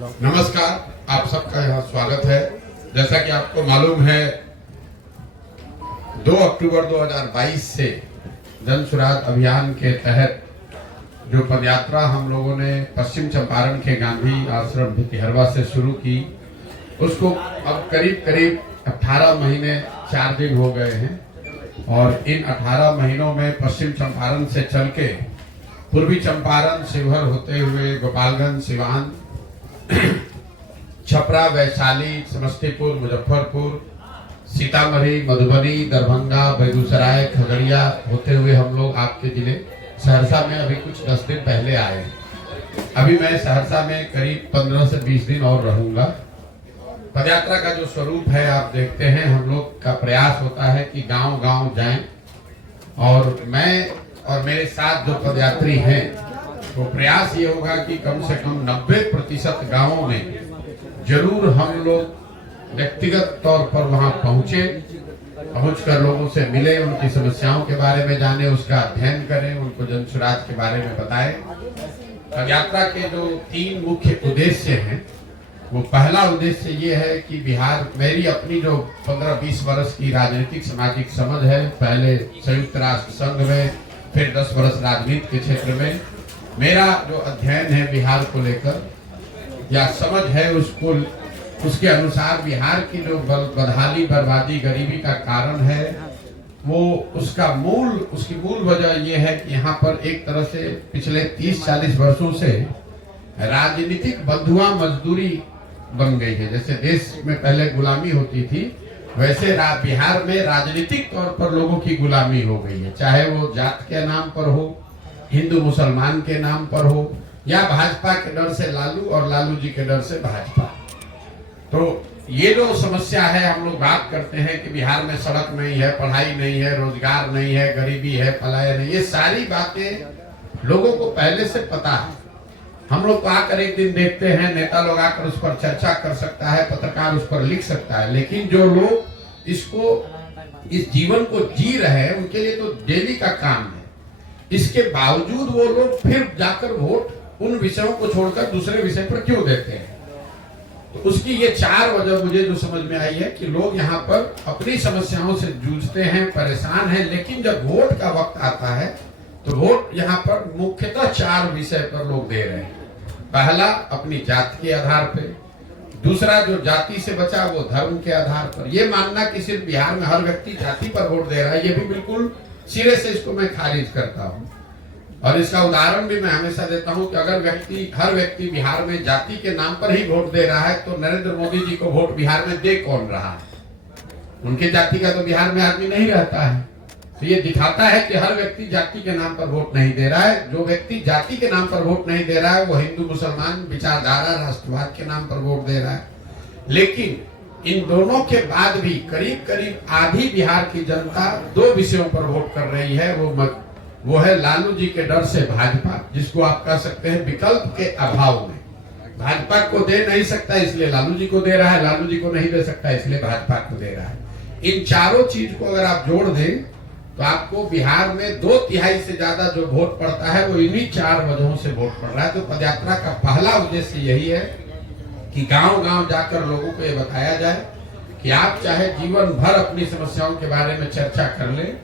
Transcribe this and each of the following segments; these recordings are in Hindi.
नमस्कार, आप सबका यहाँ स्वागत है। जैसा कि आपको मालूम है, 2 अक्टूबर 2022 से जन सुराज अभियान के तहत जो पदयात्रा हम लोगों ने पश्चिम चंपारण के गांधी आश्रम भितिहरवा से शुरू की, उसको अब करीब करीब 18 महीने 4 दिन हो गए हैं। और इन 18 महीनों में पश्चिम चंपारण से चल के पूर्वी चंपारण, शिवहर होते हुए गोपालगंज, सिवान, छपरा, वैशाली, समस्तीपुर, मुजफ्फरपुर, सीतामढ़ी, मधुबनी, दरभंगा, बेगूसराय, खगड़िया होते हुए हम लोग आपके जिले सहरसा में अभी कुछ 10 दिन पहले आए। अभी मैं सहरसा में करीब 15 से 20 दिन और रहूंगा। पदयात्रा का जो स्वरूप है आप देखते हैं, हम लोग का प्रयास होता है कि गांव-गांव जाएं और मैं और मेरे साथ जो पदयात्री हैं, तो प्रयास ये होगा कि कम से कम 90% गांवों में जरूर हम लोग व्यक्तिगत तौर पर वहां पहुंचकर लोगों से मिले, उनकी समस्याओं के बारे में जाने, उसका अध्ययन करें, उनको जन सुराज के बारे में बताएं। पदयात्रा के जो 3 मुख्य उद्देश्य हैं, वो पहला उद्देश्य ये है कि बिहार, मेरी अपनी जो 15-20 वर्ष की राजनीतिक सामाजिक समझ है, पहले संयुक्त राष्ट्र संघ में, फिर 10 वर्ष राजनीति के क्षेत्र में, मेरा जो अध्ययन है बिहार को लेकर या समझ है, उसके अनुसार बिहार की जो बदहाली, बर्बादी, गरीबी का कारण है, वो उसकी मूल वजह ये है कि यहाँ पर एक तरह से पिछले 30-40 वर्षों से राजनीतिक बंधुआ मजदूरी बन गई है। जैसे देश में पहले गुलामी होती थी, वैसे बिहार में राजनीतिक तौर पर लोगों की गुलामी हो गई है, चाहे वो जात के नाम पर हो, हिंदू मुसलमान के नाम पर हो, या भाजपा के डर से लालू और लालू जी के डर से भाजपा। तो ये जो समस्या है, हम लोग बात करते हैं कि बिहार में सड़क नहीं है, पढ़ाई नहीं है, रोजगार नहीं है, गरीबी है, पलायन नहीं, ये सारी बातें लोगों को पहले से पता है। हम लोग आकर एक दिन देखते हैं, नेता लोग आकर उस पर चर्चा कर सकता है, पत्रकार उस पर लिख सकता है, लेकिन जो लोग इस जीवन को जी रहे हैं, उनके लिए तो डेली का काम है। इसके बावजूद वो लोग फिर जाकर वोट उन विषयों को छोड़कर दूसरे विषय पर क्यों देते हैं? तो उसकी ये 4 वजह मुझे जो समझ में आई है कि लोग यहाँ पर अपनी समस्याओं से जूझते हैं, परेशान हैं, लेकिन जब वोट का वक्त आता है तो वोट यहाँ पर मुख्यतः 4 विषय पर लोग दे रहे हैं। पहला, अपनी जाति के आधार पे। दूसरा, जो जाति से बचा वो धर्म के आधार पर। ये मानना कि सिर्फ बिहार में हर व्यक्ति जाति पर वोट दे रहा है, ये भी बिल्कुल सिरे से इसको मैं खारिज करता हूँ। और इसका उदाहरण भी मैं हमेशा देता हूँ कि अगर हर व्यक्ति बिहार में जाति के नाम पर ही वोट दे रहा है, तो नरेंद्र मोदी जी को वोट बिहार में दे कौन रहा है? उनके जाति का तो बिहार में आदमी नहीं रहता है। तो ये दिखाता है कि हर व्यक्ति जाति के नाम पर वोट नहीं दे रहा है। जो व्यक्ति जाति के नाम पर वोट नहीं दे रहा है, वो हिंदू मुसलमान विचारधारा, राष्ट्रवाद के नाम पर वोट दे रहा है। लेकिन इन दोनों के बाद भी करीब करीब आधी बिहार की जनता 2 विषयों पर वोट कर रही है। वो है लालू जी के डर से भाजपा, जिसको आप कह सकते हैं विकल्प के अभाव में। भाजपा को दे नहीं सकता इसलिए लालू जी को दे रहा है, लालू जी को नहीं दे सकता इसलिए भाजपा को दे रहा है। इन चारों चीज को अगर आप जोड़ दें तो आपको बिहार में 2/3 से ज्यादा जो वोट पड़ता है, वो इन्हीं 4 वजहों से वोट पड़ रहा है। तो पदयात्रा का पहला उद्देश्य यही है कि गांव-गांव जाकर लोगों को ये बताया जाए कि आप चाहे जीवन भर अपनी समस्याओं के बारे में चर्चा कर लें,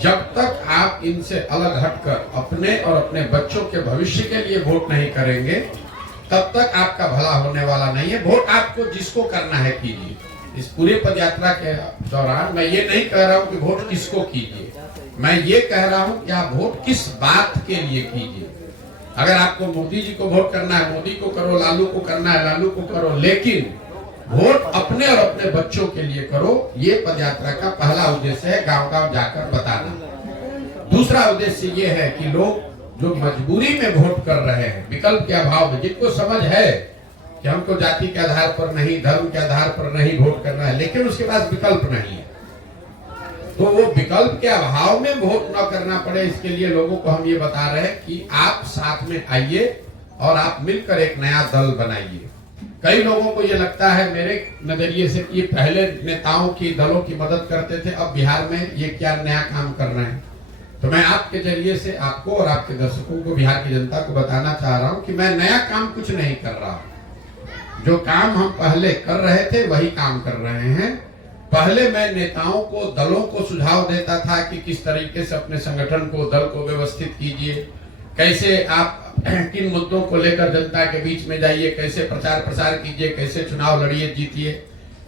जब तक आप इनसे अलग हटकर अपने और अपने बच्चों के भविष्य के लिए वोट नहीं करेंगे, तब तक आपका भला होने वाला नहीं है। वोट आपको जिसको करना है कीजिए। इस पूरे पदयात्रा के दौरान मैं ये नहीं कह रहा हूं कि वोट किसको कीजिए, मैं ये कह रहा हूं कि आप वोट किस बात के लिए कीजिए। अगर आपको मोदी जी को वोट करना है, मोदी को करो, लालू को करना है, लालू को करो, लेकिन वोट अपने और अपने बच्चों के लिए करो। ये पदयात्रा का पहला उद्देश्य है, गांव-गांव जाकर बताना। दूसरा उद्देश्य ये है कि लोग जो मजबूरी में वोट कर रहे हैं, विकल्प के अभाव में, जिनको समझ है कि हमको जाति के आधार पर नहीं, धर्म के आधार पर नहीं वोट करना है, लेकिन उसके पास विकल्प नहीं है, तो वो विकल्प के अभाव में वोट न करना पड़े, इसके लिए लोगों को हम ये बता रहे हैं कि आप साथ में आइए और आप मिलकर एक नया दल बनाइए। कई लोगों को ये लगता है मेरे नजरिए से कि पहले नेताओं की, दलों की मदद करते थे, अब बिहार में ये क्या नया काम कर रहे हैं। तो मैं आपके जरिए से आपको और आपके दर्शकों को, बिहार की जनता को बताना चाह रहा हूं कि मैं नया काम कुछ नहीं कर रहा हूं। जो काम हम पहले कर रहे थे वही काम कर रहे हैं। पहले मैं नेताओं को, दलों को सुझाव देता था कि किस तरीके से अपने संगठन को, दल को व्यवस्थित कीजिए, कैसे आप किन मुद्दों को लेकर जनता के बीच में जाइए, कैसे प्रचार प्रसार कीजिए, कैसे चुनाव लड़िए, जीतिए।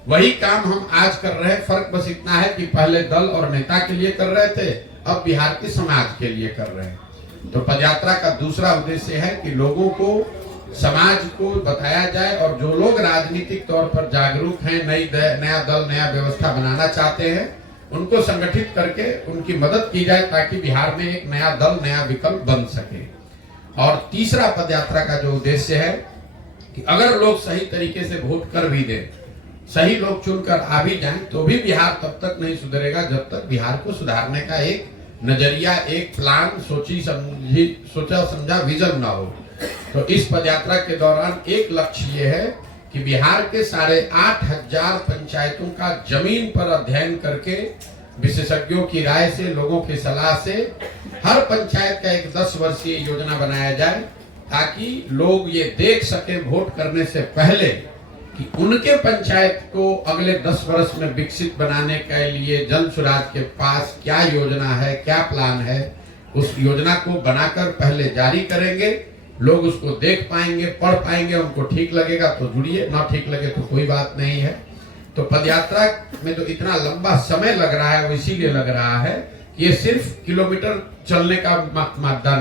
वही काम हम आज कर रहे हैं। फर्क बस इतना है कि पहले दल और नेता के लिए कर रहे थे, अब बिहार के समाज के लिए कर रहे हैं। तो पदयात्रा का दूसरा उद्देश्य है कि लोगों को, समाज को बताया जाए, और जो लोग राजनीतिक तौर पर जागरूक हैं, नया दल, नया व्यवस्था बनाना चाहते हैं, उनको संगठित करके उनकी मदद की जाए ताकि बिहार में एक नया दल, नया विकल्प बन सके। और तीसरा पदयात्रा का जो उद्देश्य है कि अगर लोग सही तरीके से वोट कर भी दें, सही लोग चुनकर आ भी जाएं, तो भी बिहार तब तक नहीं सुधरेगा जब तक बिहार को सुधारने का एक नजरिया, एक प्लान, सोचा समझा विजन ना हो। तो इस पदयात्रा के दौरान एक लक्ष्य ये है कि बिहार के 8,500 पंचायतों का जमीन पर अध्ययन करके, विशेषज्ञों की राय से, लोगों की सलाह से हर पंचायत का एक 10 वर्षीय योजना बनाया जाए, ताकि लोग ये देख सके वोट करने से पहले कि उनके पंचायत को अगले 10 वर्ष में विकसित बनाने के लिए जन सुराज के पास क्या योजना है, क्या प्लान है। उस योजना को बनाकर पहले जारी करेंगे, लोग उसको देख पाएंगे, पढ़ पाएंगे, उनको ठीक लगेगा तो जुड़िए, ना ठीक लगे तो कोई बात नहीं है। तो पदयात्रा में जो इतना लंबा समय लग रहा है वो इसीलिए लग रहा है कि ये सिर्फ किलोमीटर चलने का मुद्दा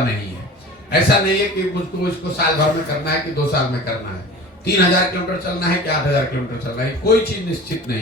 नहीं है। ऐसा नहीं है कि मुझको इसको साल भर में करना है कि 2 साल में करना है, 3,000 किलोमीटर चलना है कि 8,000 किलोमीटर चलना है, कोई चीज निश्चित नहीं।